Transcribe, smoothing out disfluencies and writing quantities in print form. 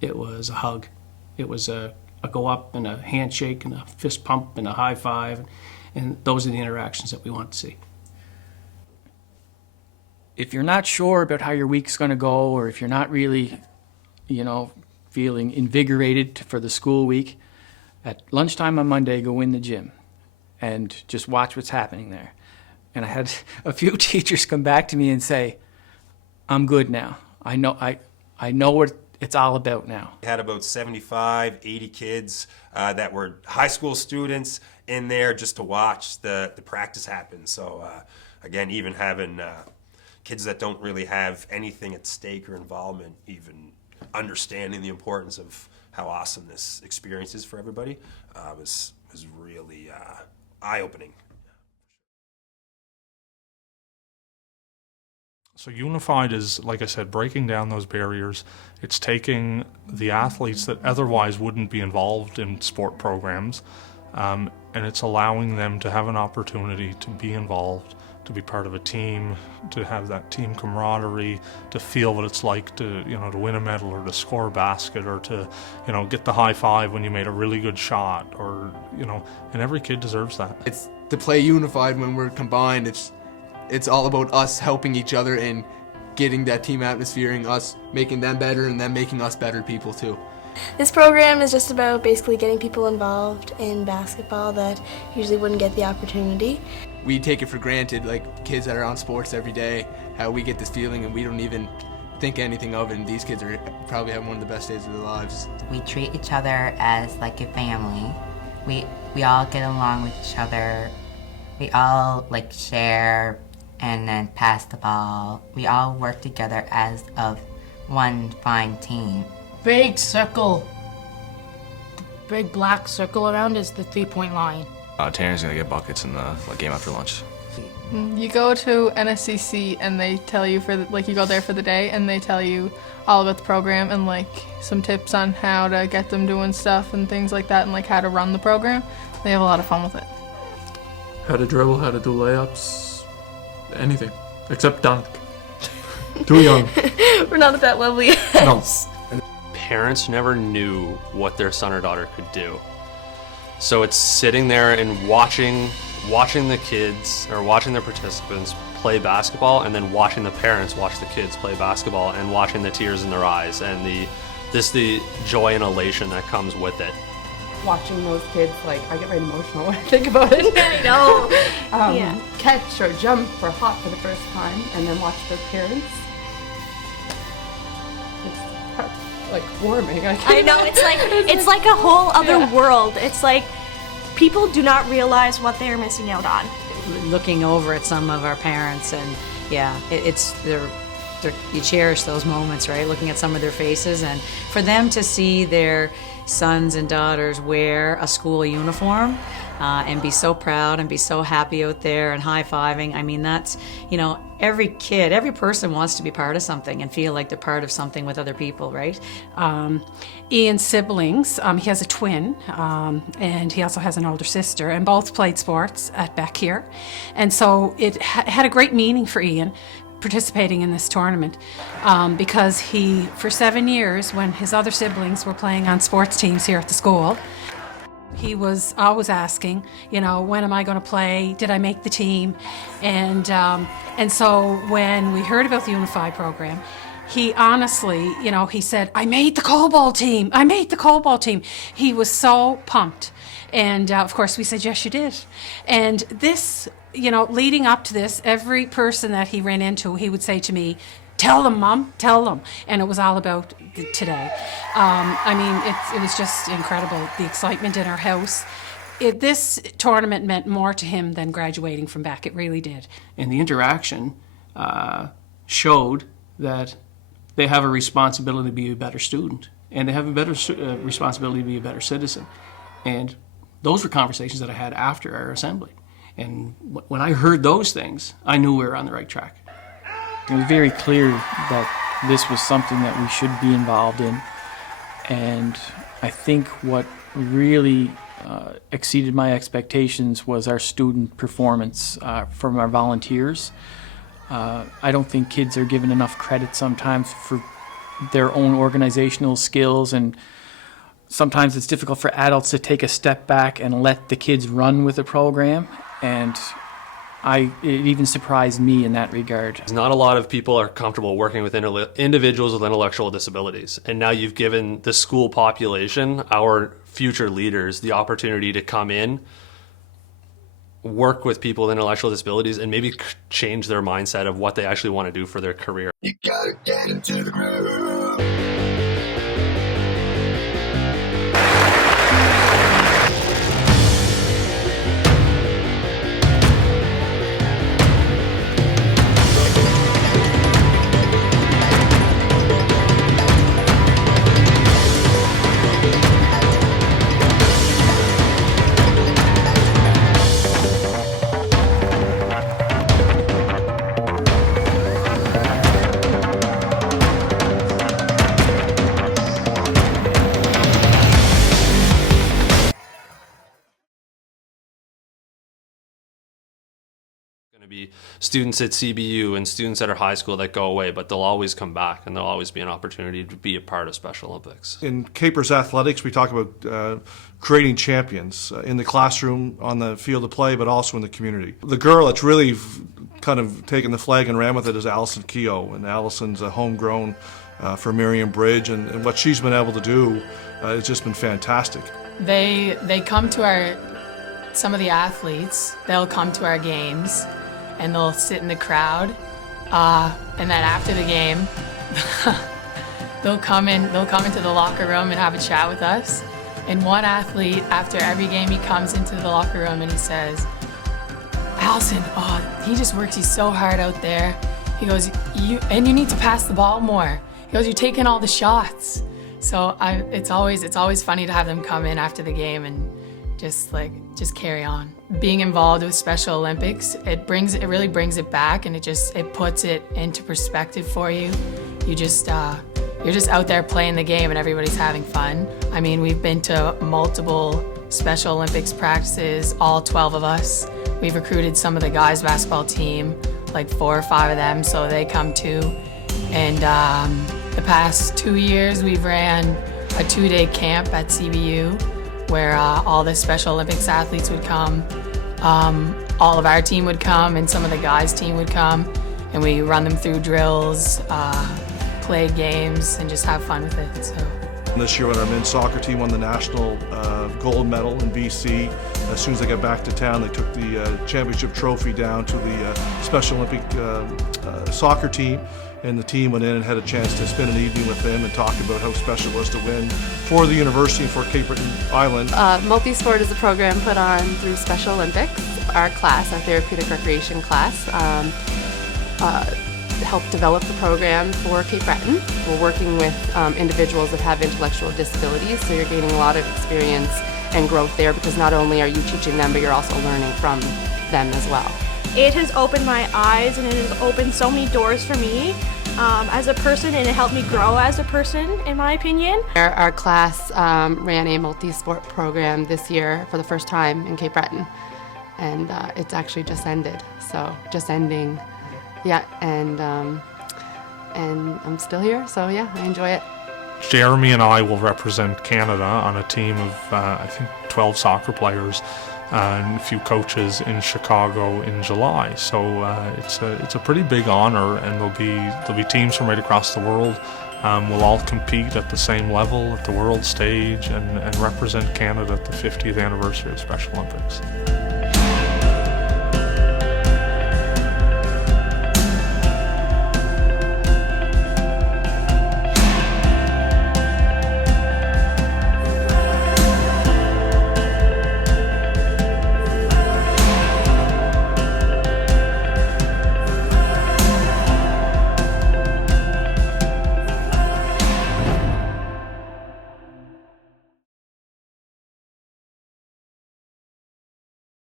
It was a hug. It was a go up and a handshake and a fist pump and a high five. And those are the interactions that we want to see. If you're not sure about how your week's going to go, or if you're not really, feeling invigorated for the school week, at lunchtime on Monday, go in the gym and just watch what's happening there. And I had a few teachers come back to me and say, I'm good now. I know what it's all about now. We had about 75, 80 kids that were high school students in there just to watch the practice happen. So again, even having kids that don't really have anything at stake or involvement, even understanding the importance of how awesome this experience is for everybody was really eye-opening. So Unified is, like I said, breaking down those barriers. It's taking the athletes that otherwise wouldn't be involved in sport programs, and it's allowing them to have an opportunity to be involved, to be part of a team, to have that team camaraderie, to feel what it's like to, to win a medal or to score a basket or to, get the high five when you made a really good shot or, and every kid deserves that. It's to play unified when we're combined. It's all about us helping each other and getting that team atmosphere and us making them better and them making us better people too. This program is just about basically getting people involved in basketball that usually wouldn't get the opportunity. We take it for granted, like kids that are on sports every day, how we get this feeling and we don't even think anything of it, and these kids are probably having one of the best days of their lives. We treat each other as like a family. We all get along with each other. We all share and then pass the ball. We all work together as of one fine team. Big circle. The big black circle around is the 3-point line. Tanner's gonna get buckets in the game after lunch. You go to NSCC and they tell you you go there for the day and they tell you all about the program and some tips on how to get them doing stuff and things like that and how to run the program. They have a lot of fun with it. How to dribble, how to do layups, anything except dunk. Too young. We're not at that level yet. No. Parents never knew what their son or daughter could do. So it's sitting there and watching the kids or watching the participants play basketball and then watching the parents watch the kids play basketball and watching the tears in their eyes and the joy and elation that comes with it. Watching those kids, I get very emotional when I think about it. I know. Catch or jump or hop for the first time and then watch their parents. It's warming. I know, it's like a whole other world. It's like people do not realize what they're missing out on. Looking over at some of our parents and you cherish those moments, right? Looking at some of their faces and for them to see their sons and daughters wear a school uniform and be so proud and be so happy out there and high-fiving. I mean, that's, every kid, every person wants to be part of something and feel like they're part of something with other people, right? Ian's siblings, he has a twin, and he also has an older sister, and both played sports at Beck here. And so it had a great meaning for Ian participating in this tournament because he, for 7 years, when his other siblings were playing on sports teams here at the school, he was always asking, when am I going to play? Did I make the team? And so when we heard about the Unified program, he honestly, he said, I made the Cobalt team. I made the Cobalt team. He was so pumped. And of course we said, yes, you did. And this, leading up to this, every person that he ran into, he would say to me, tell them, Mom, tell them. And it was all about today. It was just incredible, the excitement in our house. This tournament meant more to him than graduating from Beck. It really did. And the interaction showed that they have a responsibility to be a better student, and they have a better responsibility to be a better citizen. And those were conversations that I had after our assembly. And when I heard those things, I knew we were on the right track. It was very clear that this was something that we should be involved in. And I think what really exceeded my expectations was our student performance from our volunteers. I don't think kids are given enough credit sometimes for their own organizational skills, and sometimes it's difficult for adults to take a step back and let the kids run with the program, and it even surprised me in that regard. Not a lot of people are comfortable working with individuals with intellectual disabilities, and now you've given the school population, our future leaders, the opportunity to come in, work with people with intellectual disabilities, and maybe change their mindset of what they actually want to do for their career. You gotta get into the groove. Be students at CBU and students at our high school that go away, but they'll always come back, and there'll always be an opportunity to be a part of Special Olympics. In Capers Athletics, we talk about creating champions in the classroom, on the field of play, but also in the community. The girl that's really kind of taken the flag and ran with it is Allison Keogh, and Allison's a homegrown for Miriam Bridge, and what she's been able to do has just been fantastic. They come to some of the athletes, they'll come to our games, and they'll sit in the crowd, and then after the game, they'll come into the locker room and have a chat with us. And one athlete, after every game, he comes into the locker room and he says, "Allison, he just works, he's so hard out there." He goes, you need to pass the ball more." He goes, "You're taking all the shots." So it's always funny to have them come in after the game and just carry on. Being involved with Special Olympics, it really brings it back, and it puts it into perspective for you. You're just out there playing the game and everybody's having fun. I mean, we've been to multiple Special Olympics practices, all 12 of us. We've recruited some of the guys' basketball team, like 4 or 5 of them, so they come too. And the past 2 years, we've ran a 2-day camp at CBU, where all the Special Olympics athletes would come. All of our team would come, and some of the guys' team would come, and we run them through drills, play games, and just have fun with it. So. This year when our men's soccer team won the national gold medal in BC, as soon as they got back to town, they took the championship trophy down to the Special Olympic soccer team, and the team went in and had a chance to spend an evening with them and talk about how special it was to win for the university and for Cape Breton Island. Multisport is a program put on through Special Olympics. Our class, our therapeutic recreation class, helped develop the program for Cape Breton. We're working with individuals that have intellectual disabilities, so you're gaining a lot of experience and growth there, because not only are you teaching them, but you're also learning from them as well. It has opened my eyes, and it has opened so many doors for me as a person, and it helped me grow as a person, in my opinion. Our class ran a multi-sport program this year for the first time in Cape Breton, and it's actually just ended, so just ending. Yeah, and I'm still here, so yeah, I enjoy it. Jeremy and I will represent Canada on a team of, I think, 12 soccer players and a few coaches in Chicago in July. So it's a pretty big honor, and there'll be teams from right across the world. We'll all compete at the same level at the world stage and represent Canada at the 50th anniversary of Special Olympics.